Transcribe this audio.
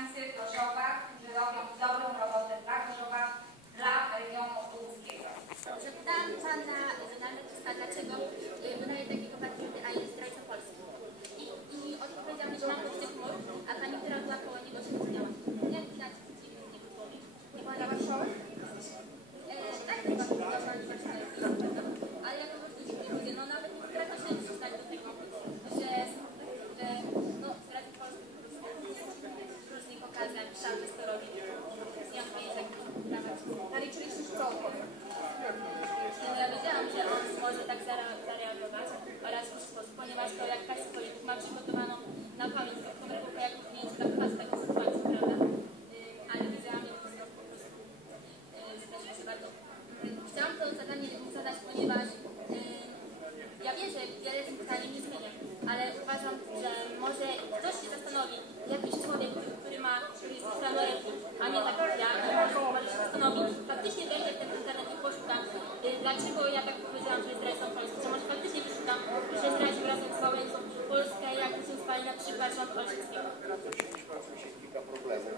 cancer ponieważ y, ja wiem, że wiele tych pytań nie zmienię, ale uważam, że może ktoś się zastanowi, jakiś człowiek, który ma planorepi, a nie tak jak ja, może się zastanowi, faktycznie wejdzie ten internet i poszuka, y, dlaczego ja tak powiedziałam, że zdrajcą Polskę, że może faktycznie wyszukam, że zdrajcą razem z Wałęsą Polskę, jak to się spali na przykład rząd Olszewskiego. Kilka problemów.